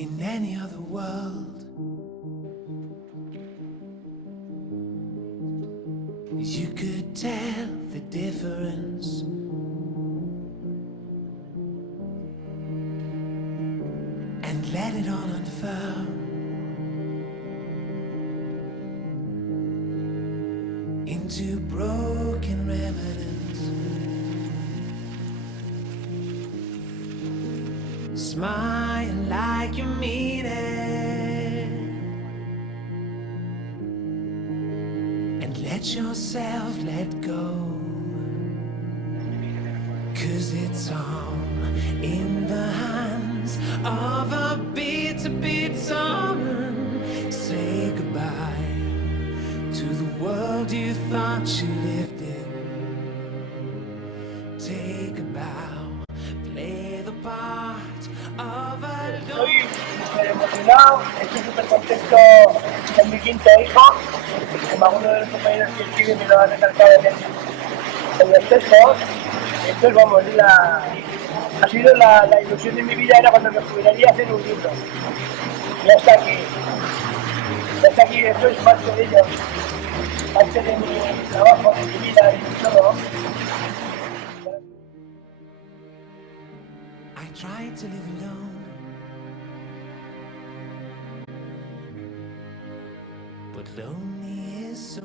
in any other world. You could tell the difference. And let it all unfurl into broken remnants. Smile like you mean it, and let yourself let go. 'Cause it's all in the hands of a beat song. Say goodbye to the world you thought you lived in. Take a bow, play the part of a Estoy súper emocionado, estoy súper contento con mi quinto hijo. Como uno de los compañeros que escriben me lo han recalcado en los textos. Entonces, vamos, ha sido la ilusión de mi vida, era cuando me jubilaría hacer un libro. Ya está aquí. Ya está aquí, esto es parte de ello. Parte de mi trabajo, de mi vida, y todo. I tried to live alone, but lonely is so